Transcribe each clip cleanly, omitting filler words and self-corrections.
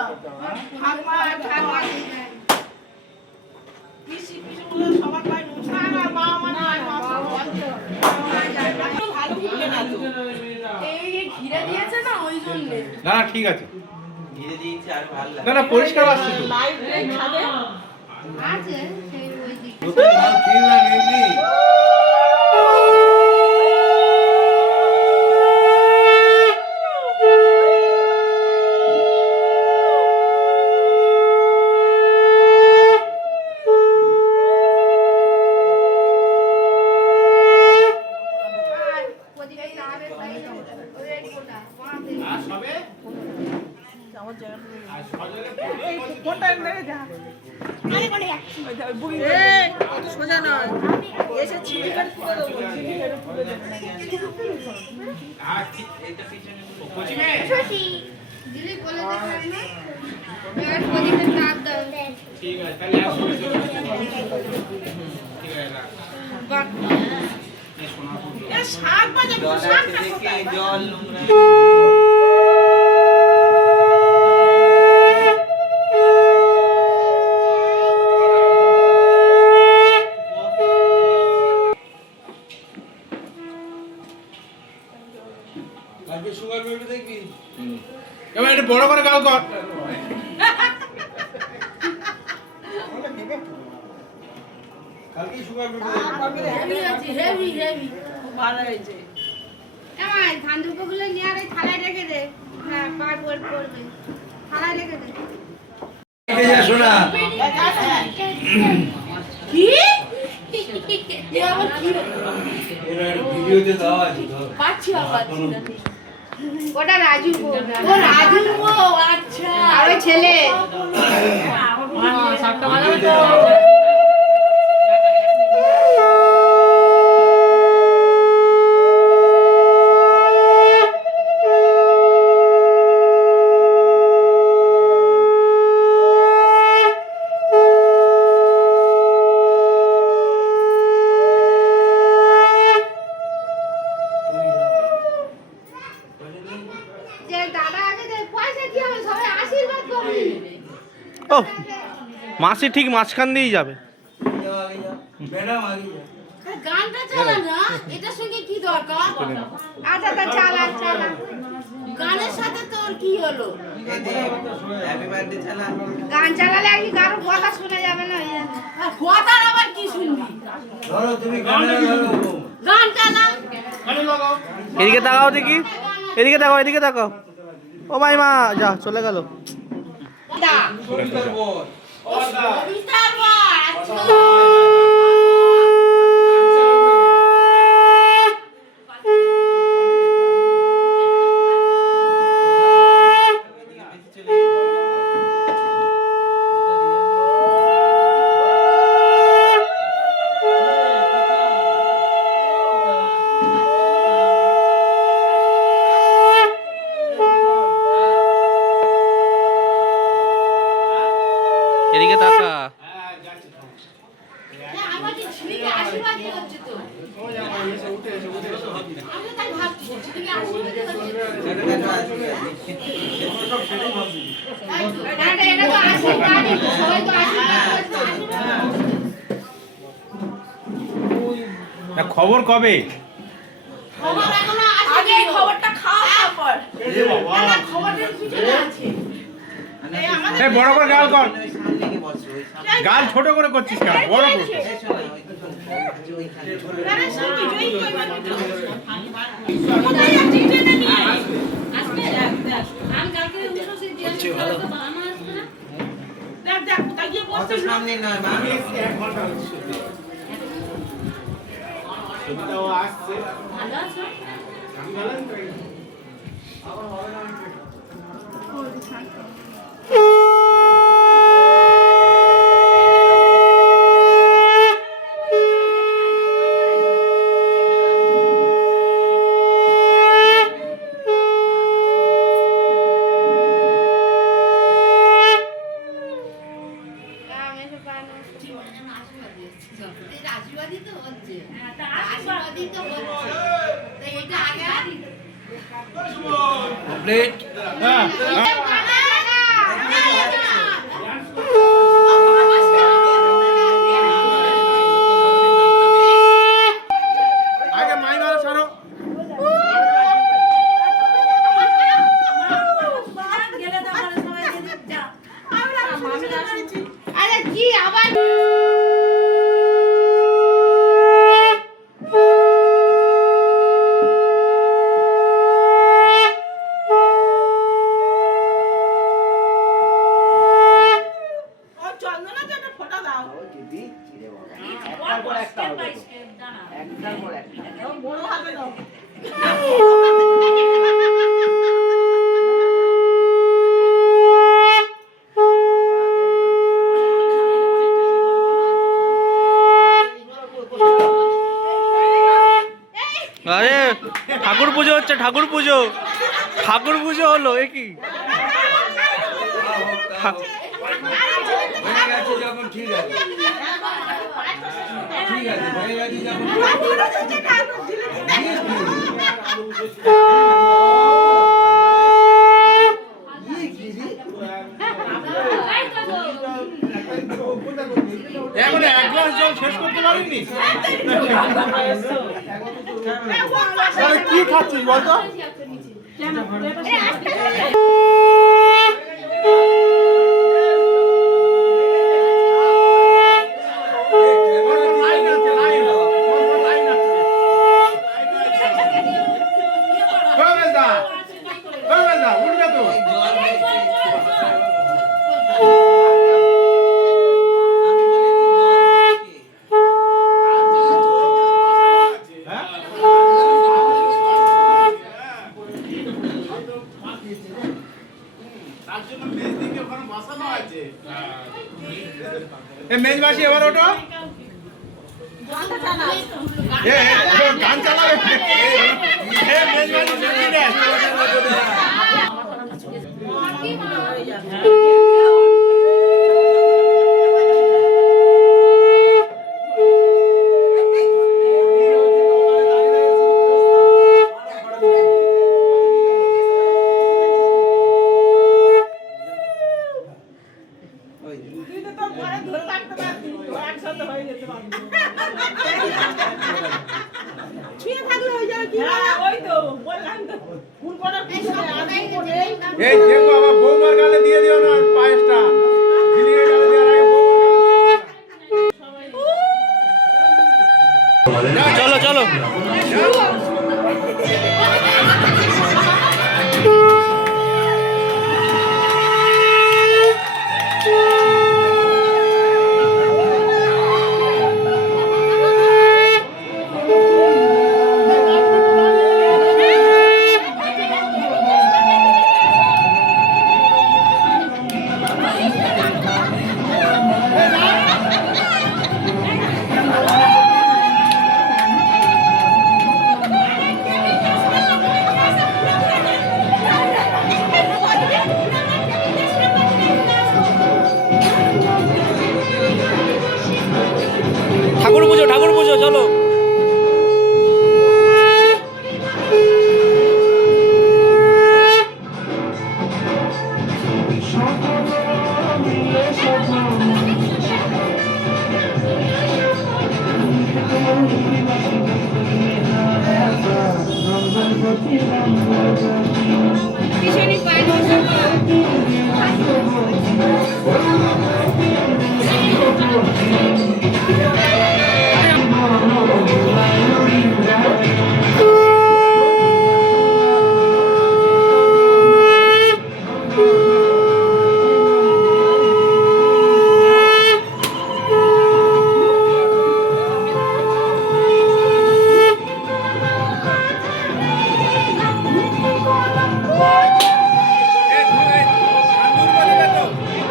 ঠাকুমা ঠাকুমা পিসি পিসিগুলো সবার পায় না না বাবা মা নাই ভালো ঘুরে না তো এই ঘিরে দিয়েছে না ওই জন্য না ঠিক আছে ঘিরে দিয়েছি আর ভালো লাগে না না পরিষ্কার আসছে তো লাইট ব্রেক খাবে আছে সেই ওই দিকে নতুন মাল কিনলা নেই সোজা নয় এসে ছিঁড়ে করে তুলে দেবো এইটা পিছনে ছোটি দিলি বলে দেখাই না এবার প্রদীপের তাপ দাও ঠিক আছে তাহলে আসো ঠিক আছে বাহ এ শাক বাজে জল শাকটা আছে দেখে কোথায় জল নোংরা কালকে সুগার বেবি দেখবি এবার এটা বড় করে গাল কর কালকে সুগার বেবি হেভি আছে হেভি হেভি ভালো হয়েছে এমাই ধান দুপুরগুলো নিয়ে আর এই থালায় রেখে দে হ্যাঁ পার করবে থালায় রেখে দে কে যা শোনা কি এ আবার কি এরা ভিডিওতে দাও আছে ধর পাচ্ছি না ওটা রাজু গো ও রাজু গো আচ্ছা আর ওই ছেলে শাকটা ভালো হতো যে দাদা আগে যে পয়সা কি হবে সবাই আশীর্বাদ করবি ও মাসি ঠিক মাঝখান দিয়েই যাবে ম্যাডাম আগে গানটা চালা না এটার সঙ্গে কি দরকার আচ্ছা তা চালা চালা গানের সাথে তোর কি হলো হ্যাপি বার্থডে চালা গান চালালে আর কি কারো কথা শোনা যাবে না আর কথার আবার কি শুনবি ধরো তুমি গানে ধরো গান চালা এদিকে তাকাও দেখি এদিকে তাকাও এদিকে তাকাও ও মাই মা যা চলে গেল দা সবিতার বল ও দা বিস্তার বল আচ্ছা এদিকে তাকা আমাকে ছিলিকে আশীর্বাদ হচ্ছে তো আমি তাই ভাবছি ছিলিকে আশীর্বাদ হচ্ছে এটা তো আশীর্বাদ সবাই তো আশীর্বাদ খবর কবে খবর এখনো আগে খবরটা খাওয়া তারপর না খবরের পিছনে আছে এই বড় করে গাল কর সামনে গিয়ে বসো ওই সামনে গাল ছোট করে করছিস কেন বড় করে এই শোনো ওইখানে আরে সব বিজয়ী কই মানতো কোথায় যাচ্ছি এটা নিয়ে আজকে আমি কালকে উঠো সেই দিয়ে ভালো বানানো আসবে না দেখ দেখ কোথায় গিয়ে অত বসছিস সামনে নয় মা 1 ঘন্টা হচ্ছে সবিতাও আসছে ভালো আছো আমি ভালো আছি আশীর্বাদই তো হচ্ছে আশীর্বাদই তো হচ্ছে এটা আগে কমপ্লিট হ্যাঁ আরে কি আবার স্টেপ বাই স্টেপ দাঁড়া আরে ঠাকুর পুজো হচ্ছে, ঠাকুর পুজো, ঠাকুর পুজো হলো এ কি? হয়ে গেছে যখন ঠিক আছে, ঠিক আছে, হয়ে গেছে যখন এখন এক গ্লাস জল শেষ করতে পারিনি। কি খাচ্ছিস বলতো? উঠবে তো। মেজবাসী এবার ওঠো, গান চালাবে এই দেখো আবার বৌমার গালে দিয়ে দিও না পায়েসটা, ঝিলিয়ে গালে দেওয়ার আগে বৌমার গালে। চলো চলো ঠাকুর পুজো, ঠাকুর পুজো চলো।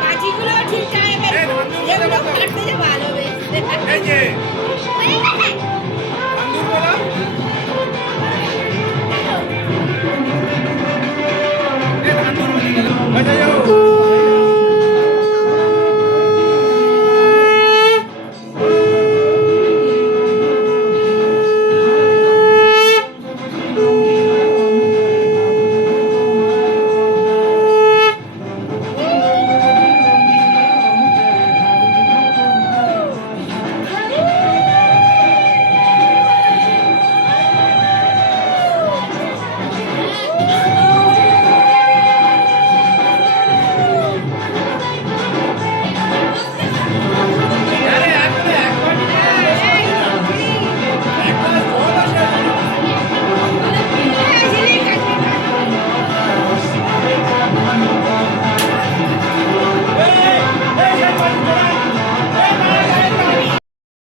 কাঠিগুলো ঠিক টাইমে এগুলো কাটতে যে ভালো হবে।